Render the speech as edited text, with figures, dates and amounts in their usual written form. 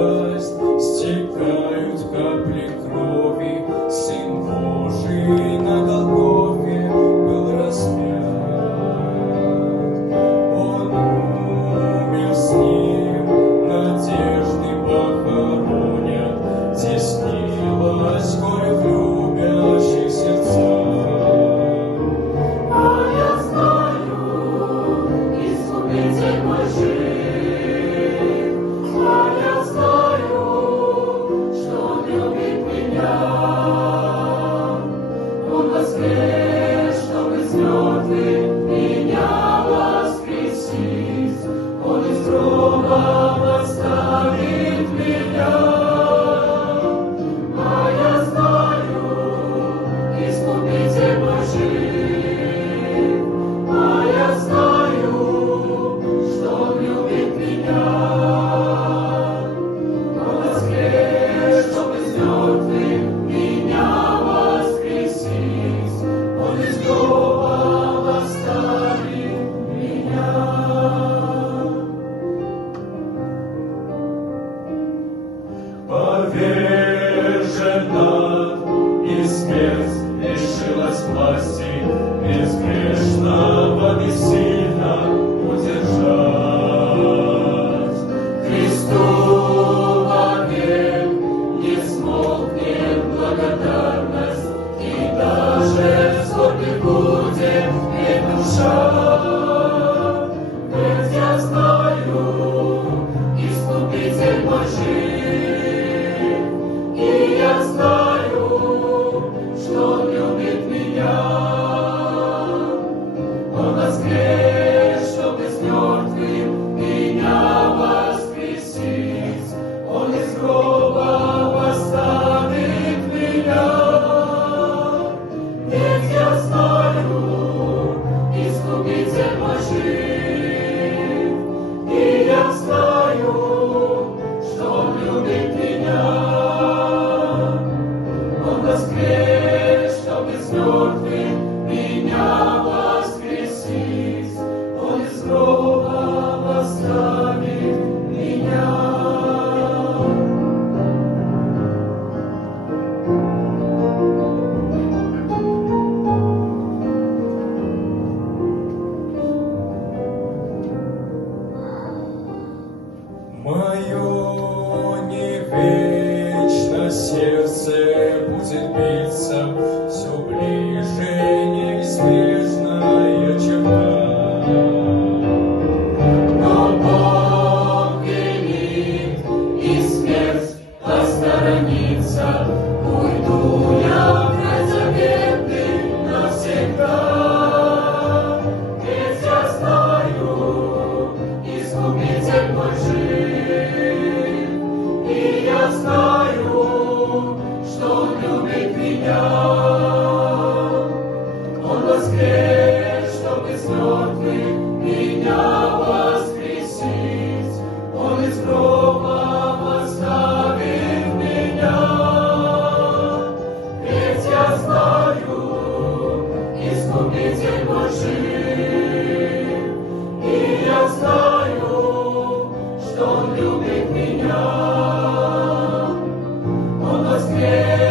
страсть, стекают капли крови, Сын Божий на Голгофе был распят. Он умер с ним, надежды похоронят, теснилась горь в любящих сердцах. А я знаю, Искупитель мой жив, а я знаю, что Он любит меня. Он воскрес, чтобы из мертвых меня воскресить. Он из гроба восставит меня. А я знаю, Искупитель мой жив, а я знаю, что Он любит меня. Он воскрес, чтобы из мертвых меня воскресить. Он из гроба восставит меня. Повержена и смерть лишилась власти, безгрешного бессильно удержать. Христу вовек не смолкнет благодарность, и даже в скорби будет и душа. Ведь я знаю, Искупитель мой жив, и я знаю, что Он любит меня. Он воскрес, чтобы из мертвых меня воскресить. Он из гроба восставит меня. Ведь я знаю, Искупитель мой жив, и я знаю, что Он любит меня. Он воскрес, чтобы из мертвых меня воскресить. Он из гроба восставит меня. Мое не вечно сердце будет биться, все ближе неизбежная черта. Но Бог велит, и смерть посторонится. Уйду я в край заветный навсегда. Ведь я знаю, Искупитель мой жив, и я знаю, что Он любит меня. Он воскрес, чтобы из мертвых меня воскресить. Он из гроба восставит меня. Ведь я знаю, Искупитель мой жив, и я знаю, что Он любит меня. Он воскрес,